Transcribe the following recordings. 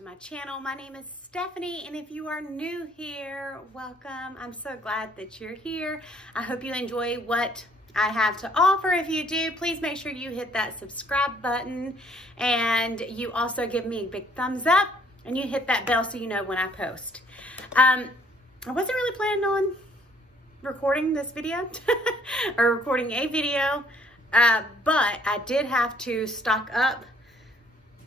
to my channel. My name is Stephanie, and if you are new here, welcome. I'm so glad that you're here. I hope you enjoy what I have to offer. If you do, please make sure you hit that subscribe button, and you also give me a big thumbs up, and you hit that bell so you know when I post. I wasn't really planning on recording this video or recording a video, but I did have to stock up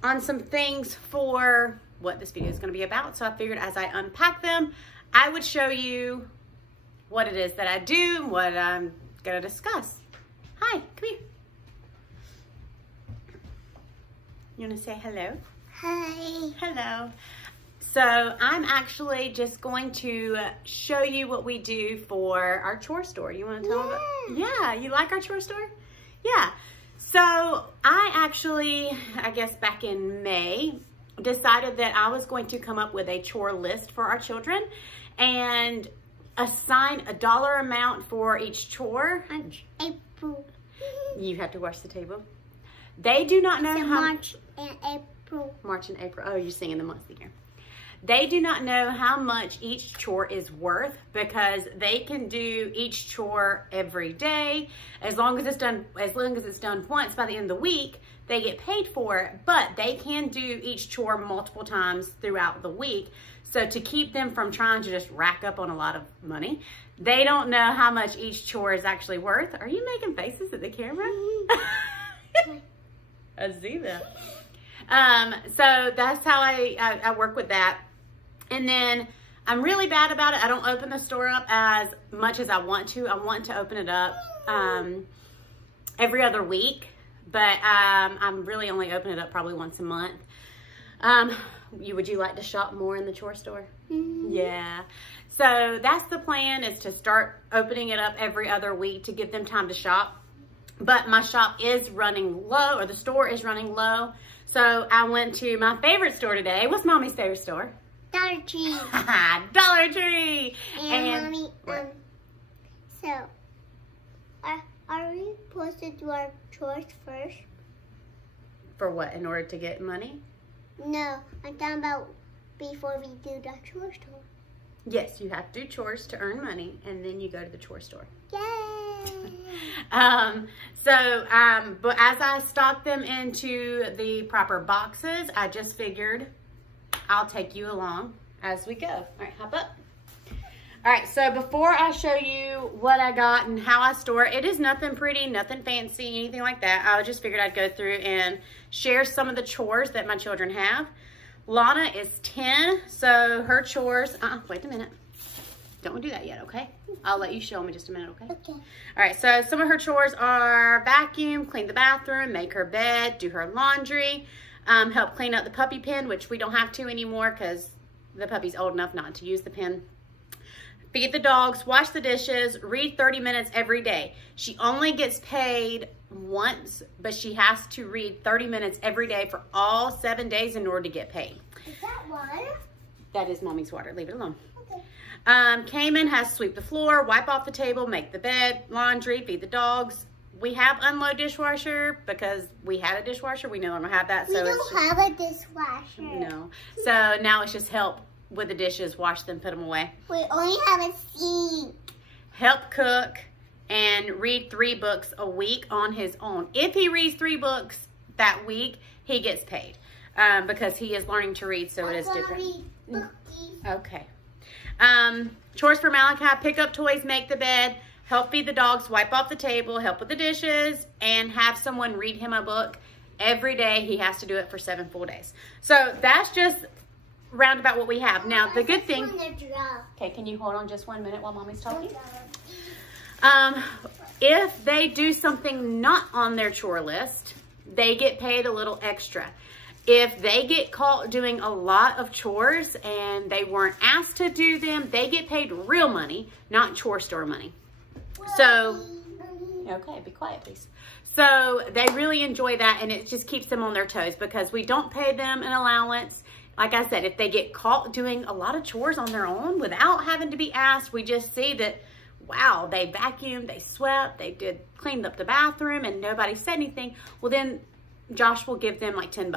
on some things for what this video is going to be about. So I figured as I unpack them, I would show you what it is that I do and what I'm going to discuss. Hi, come here. You want to say hello? Hi. Hello. So I'm actually just going to show you what we do for our chore store. You want to tell them about? Yeah, you like our chore store? Yeah. So I actually, I guess back in May, decided that I was going to come up with a chore list for our children and assign a dollar amount for each chore. April. You have to wash the table. They do not know how... March and April. March and April. Oh, you're singing the month of the year. They do not know how much each chore is worth because they can do each chore every day. As long as it's done once by the end of the week, they get paid for it, but they can do each chore multiple times throughout the week. So to keep them from trying to just rack up on a lot of money, they don't know how much each chore is actually worth. Are you making faces at the camera? I see that. So that's how I work with that. And then I'm really bad about it. I don't open the store up as much as I want to. I want to open it up every other week, but I'm really only opening it up probably once a month. Would you like to shop more in the chore store? Mm-hmm. Yeah. So that's the plan, is to start opening it up every other week to give them time to shop. But my shop is running low, or the store is running low. So I went to my favorite store today. What's Mommy's favorite store? Dollar Tree. Dollar Tree. And Mommy, so are we supposed to do our chores first? For what? In order to get money? No, I'm talking about before we do the chore store. Yes, you have to do chores to earn money, and then you go to the chore store. Yay! But as I stock them into the proper boxes, I just figured I'll take you along as we go. All right, hop up. All right, so before I show you what I got and how I store it, is nothing pretty, nothing fancy, anything like that. I just figured I'd go through and share some of the chores that my children have. Lana is 10, so her chores, wait a minute. Don't do that yet, okay? I'll let you show them in just a minute, okay? Okay. All right, so some of her chores are vacuum, clean the bathroom, make her bed, do her laundry, help clean up the puppy pen, which we don't have to anymore because the puppy's old enough not to use the pen. Feed the dogs, wash the dishes, read 30 minutes every day. She only gets paid once, but she has to read 30 minutes every day for all 7 days in order to get paid. Is that water? That is Mommy's water. Leave it alone. Okay. Cayman has to sweep the floor, wipe off the table, make the bed, laundry, feed the dogs. We have unload dishwasher because we had a dishwasher. We no longer have that. We so don't have a dishwasher. No. So now it's just help with the dishes, wash them, put them away. We only have a sink. Help cook and read 3 books a week on his own. If he reads 3 books that week, he gets paid because he is learning to read, so it is different. Okay. Chores for Malachi: pick up toys, make the bed, help feed the dogs, wipe off the table, help with the dishes, and have someone read him a book. Every day he has to do it for 7 full days. So that's just roundabout what we have. Now the good thing, okay, can you hold on just 1 minute while Mommy's talking? If they do something not on their chore list, they get paid a little extra. If they get caught doing a lot of chores and they weren't asked to do them, they get paid real money, not chore store money. So, okay, be quiet, please. So they really enjoy that, and it just keeps them on their toes because we don't pay them an allowance. Like I said, if they get caught doing a lot of chores on their own without having to be asked, we just see that, wow, they vacuumed, they swept, they cleaned up the bathroom, and nobody said anything. Well, then Josh will give them like $10.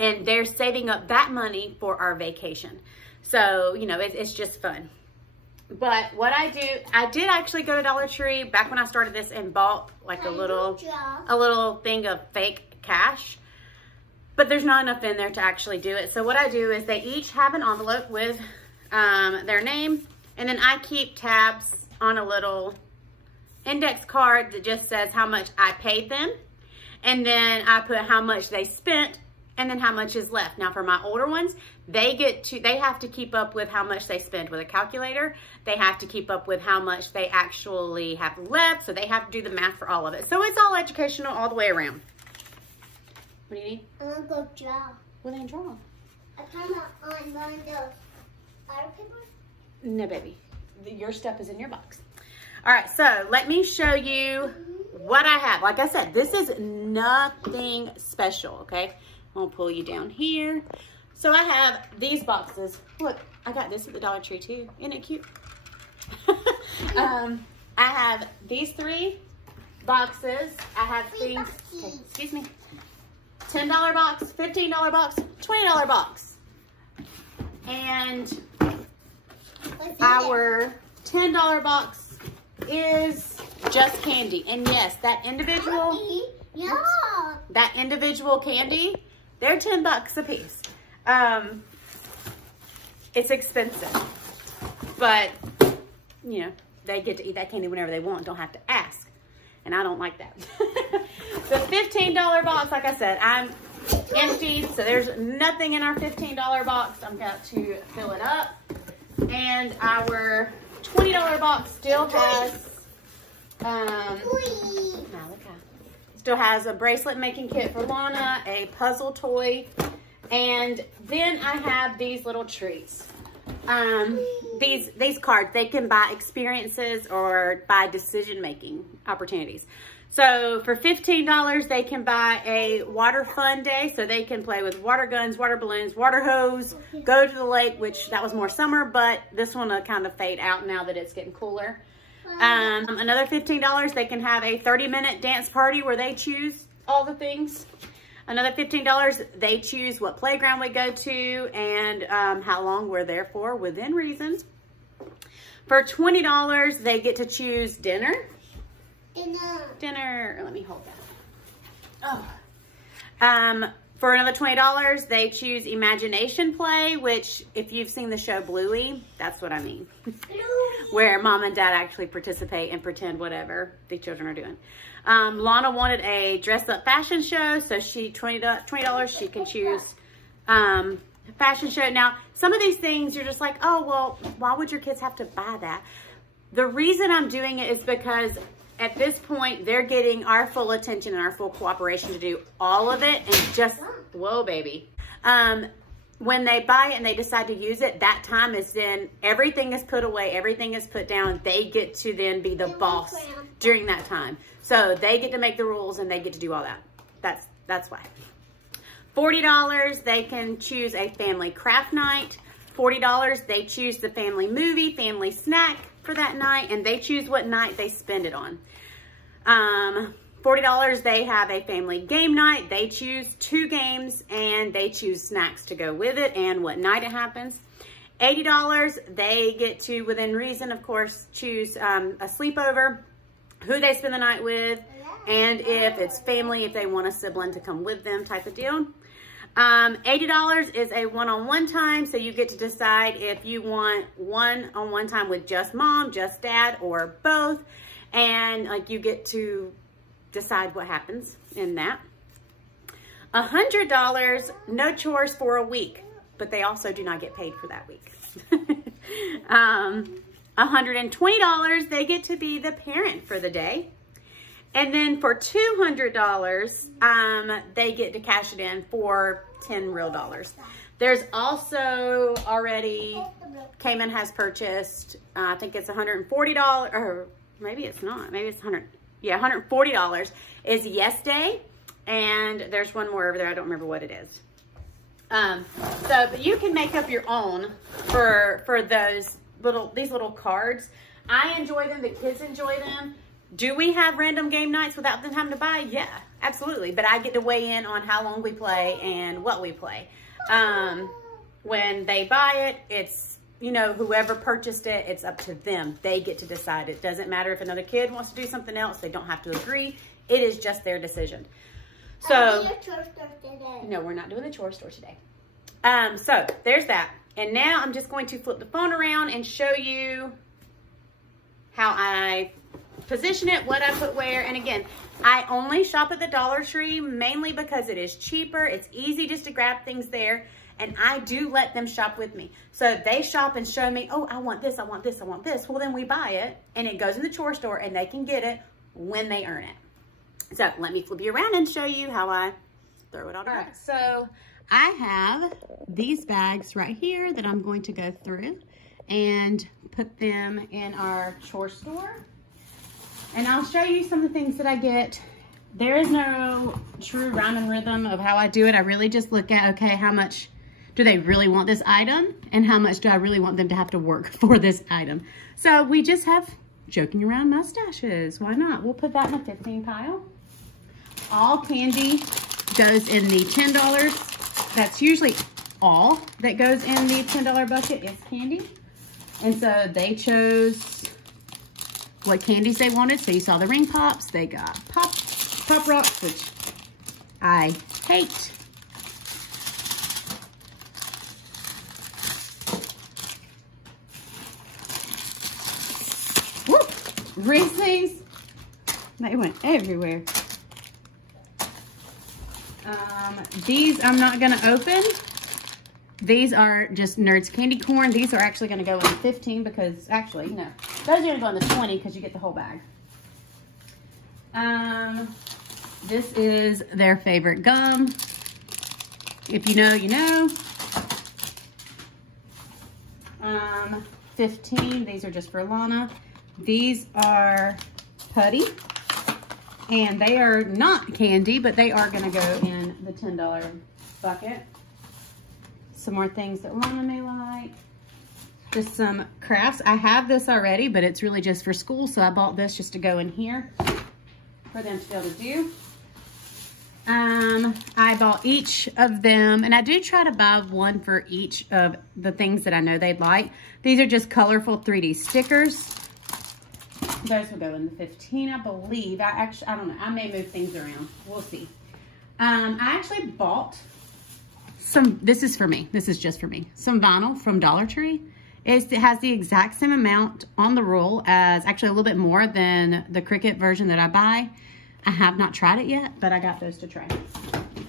and they're saving up that money for our vacation. So, you know, it's just fun. But what I did actually go to Dollar Tree back when I started this and bought like a little thing of fake cash. But there's not enough in there to actually do it. So what I do is they each have an envelope with their name, and then I keep tabs on a little index card that just says how much I paid them, and then I put how much they spent, and then how much is left. Now for my older ones, they have to keep up with how much they spend with a calculator. They have to keep up with how much they actually have left, so they have to do the math for all of it. So it's all educational all the way around. What do you need? I want to go draw. Well, then draw. I found it on one of those water papers. No, baby. Your stuff is in your box. All right, so let me show you what I have. Like I said, this is nothing special, okay? I'll pull you down here. So I have these boxes. Look, I got this at the Dollar Tree too. Isn't it cute? I have these 3 boxes. I have things, okay, excuse me, $10 box, $15 box, $20 box. And our $10 box is just candy. And yes, that individual candy, they're $10 a piece. It's expensive, but you know, they get to eat that candy whenever they want, don't have to ask. And I don't like that. The $15 box, like I said, I'm empty, so there's nothing in our $15 box. I'm going to fill it up. And our $20 box still has still has a bracelet making kit for Lana, a puzzle toy, and then I have these little treats. These cards, they can buy experiences or buy decision-making opportunities. So for $15, they can buy a water fun day, so they can play with water guns, water balloons, water hose, go to the lake, which that was more summer, but this one will kind of fade out now that it's getting cooler. Another $15, they can have a 30-minute dance party where they choose all the things. Another $15, they choose what playground we go to and how long we're there for, within reason. For $20, they get to choose dinner. Dinner. Let me hold that. Oh. For another $20, they choose imagination play, which if you've seen the show Bluey, that's what I mean. Where mom and dad actually participate and pretend whatever the children are doing. Lana wanted a dress-up fashion show, so $20 she can choose fashion show. Now, some of these things you're just like, oh, well, why would your kids have to buy that? The reason I'm doing it is because at this point, they're getting our full attention and our full cooperation to do all of it. And just, whoa, baby. When they buy it and they decide to use it, that time is then everything is put away, everything is put down. They get to then be the boss during that time. So they get to make the rules and they get to do all that. That's why. $40, they can choose a family craft night. $40, they choose the family movie, family snack for that night, and they choose what night they spend it on. $40, they have a family game night. They choose 2 games and they choose snacks to go with it and what night it happens. $80, they get to, within reason, of course, choose a sleepover, who they spend the night with, and if it's family, if they want a sibling to come with them type of deal. $80 is a one-on-one time, so you get to decide if you want one-on-one time with just mom, just dad, or both, and like you get to decide what happens in that. $100, no chores for a week, but they also do not get paid for that week. $120, they get to be the parent for the day. And then for $200, they get to cash it in for $10 real. There's also already, Cayman has purchased, I think it's $140, or maybe it's not, maybe it's $140 is Yes Day. And there's one more over there, I don't remember what it is. But you can make up your own for these little cards. I enjoy them, the kids enjoy them. Do we have random game nights without them having to buy? Yeah, absolutely. But I get to weigh in on how long we play and what we play. When they buy it, it's, you know, whoever purchased it, it's up to them. They get to decide. It doesn't matter if another kid wants to do something else. They don't have to agree. It is just their decision. So, Chore Store today. No, we're not doing the chore store today. So there's that. And now I'm just going to flip the phone around and show you how I position it, what I put where. And again, I only shop at the Dollar Tree mainly because it is cheaper. It's easy just to grab things there. And I do let them shop with me. So they shop and show me, oh, I want this, I want this, I want this. Well, then we buy it and it goes in the chore store and they can get it when they earn it. So let me flip you around and show you how I throw it all together. All right, so I have these bags right here that I'm going to go through and put them in our chore store. And I'll show you some of the things that I get. There is no true rhyme and rhythm of how I do it. I really just look at, okay, how much do they really want this item? And how much do I really want them to have to work for this item? So we just have joking around mustaches. Why not? We'll put that in a 15 pile. All candy goes in the $10. That's usually all that goes in the $10 bucket is candy. And so they chose what candies they wanted. So you saw the ring pops. They got pop rocks, which I hate. Woo! Reese's. They went everywhere. These I'm not going to open. These are just Nerds candy corn. These are actually going to go in 15 because, actually, no. Those are going to go in the 20 because you get the whole bag. This is their favorite gum. If you know, you know. 15. These are just for Lana. These are Putty. And they are not candy, but they are going to go in the $10 bucket. Some more things that Lana may like. Just some crafts. I have this already, but it's really just for school, so I bought this just to go in here for them to be able to do. I bought each of them, and I do try to buy one for each of the things that I know they'd like. These are just colorful 3D stickers. Those will go in the 15, I believe. I don't know. I may move things around. We'll see. I actually bought some, this is for me. This is just for me. Some vinyl from Dollar Tree. It has the exact same amount on the roll as, actually a little bit more than the Cricut version that I buy. I have not tried it yet, but I got those to try.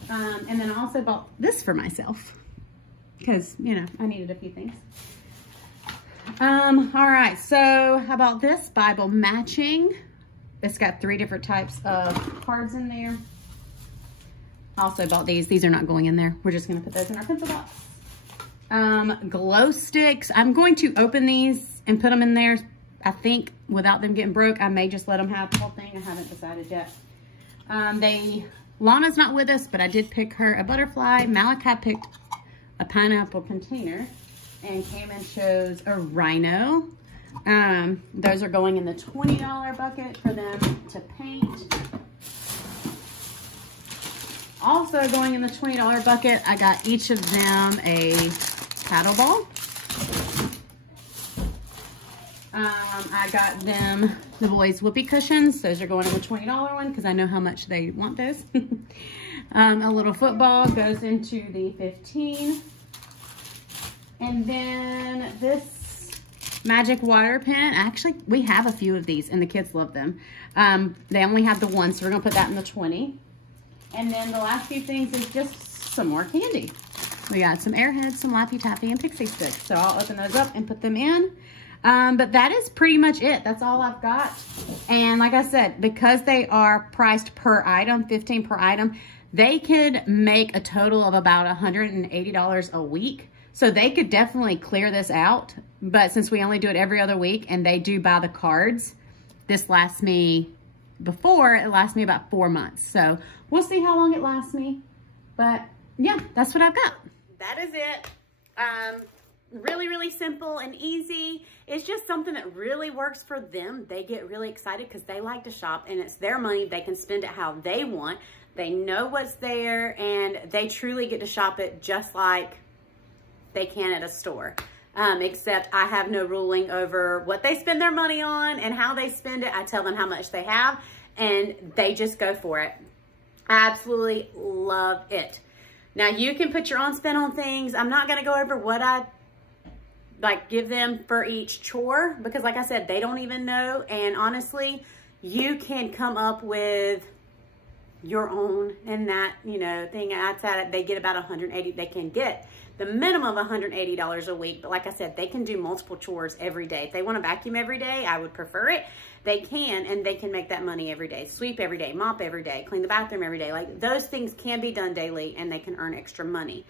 And then I also bought this for myself because, you know, I needed a few things. All right, so how about this Bible matching? It's got 3 different types of cards in there. Also bought these. These are not going in there. We're just going to put those in our pencil box. Glow sticks. I'm going to open these and put them in there. I think without them getting broke, I may just let them have the whole thing. I haven't decided yet. Lana's not with us, but I did pick her a butterfly. Malachi picked a pineapple container. And Cameron chose a rhino. Those are going in the $20 bucket for them to paint. Also going in the $20 bucket, I got each of them a paddle ball. I got them the boys' whoopee cushions. Those are going in the $20 one because I know how much they want those. A little football goes into the 15. And then this magic water pen. Actually, we have a few of these and the kids love them. They only have the one, so we're gonna put that in the 20. And then the last few things is just some more candy. We got some Airheads, some Laffy Taffy, and Pixie Sticks. So I'll open those up and put them in. But that is pretty much it. That's all I've got. And like I said, because they are priced per item, 15 per item, they could make a total of about $180 a week. So they could definitely clear this out. But since we only do it every other week and they do buy the cards, this lasts me, before it lasts me about 4 months. So we'll see how long it lasts me. But yeah, that's what I've got. That is it. really, really simple and easy. It's just something that really works for them. They get really excited because they like to shop and it's their money. They can spend it how they want. They know what's there and they truly get to shop it just like they can at a store. Except I have no ruling over what they spend their money on and how they spend it. I tell them how much they have and they just go for it. I absolutely love it. Now you can put your own spin on things. I'm not gonna go over what I give them for each chore because like I said, they don't even know. And honestly, you can come up with your own and that, you know, thing. Outside they get about 180, they can get the minimum of $180 a week. But like I said, they can do multiple chores every day. If they want to vacuum every day, I would prefer it. They can, and they can make that money every day. Sweep every day, mop every day, clean the bathroom every day. Like those things can be done daily and they can earn extra money.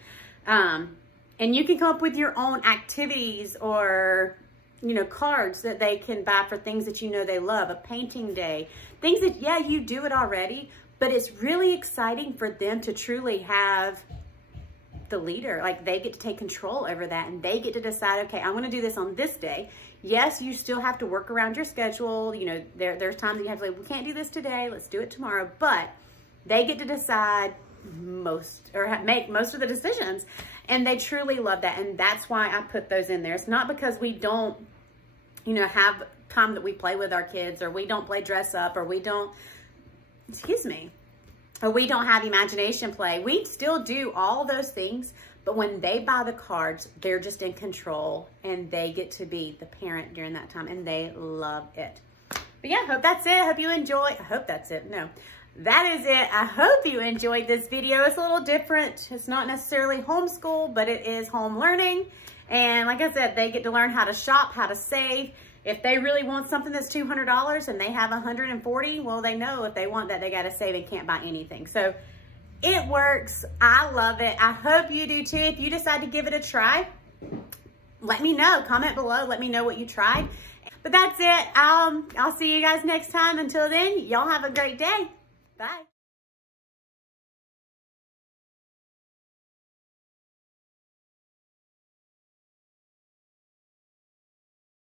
And you can come up with your own activities or, you know, cards that they can buy for things that you know they love. A painting day, things that, yeah, you do it already, but it's really exciting for them to truly have the leader. Like they get to take control over that and they get to decide, okay, I'm going to do this on this day. Yes, you still have to work around your schedule. You know, there's times that you have to, like, we can't do this today. Let's do it tomorrow. But they get to decide make most of the decisions. And they truly love that. And that's why I put those in there. It's not because we don't, you know, have time that we play with our kids or we don't play dress up or we don't, or we don't have imagination play. We still do all those things, but when they buy the cards, they're just in control and they get to be the parent during that time and they love it. But yeah, hope that's it. Hope you enjoy. I hope that's it. No, that is it. I hope you enjoyed this video. It's a little different. It's not necessarily homeschool, but it is home learning. And like I said, they get to learn how to shop, how to save. If they really want something that's $200 and they have $140, well, they know if they want that, they got to save and can't buy anything. So it works. I love it. I hope you do too. If you decide to give it a try, let me know. Comment below. Let me know what you tried. But that's it. I'll see you guys next time. Until then, y'all have a great day. Bye.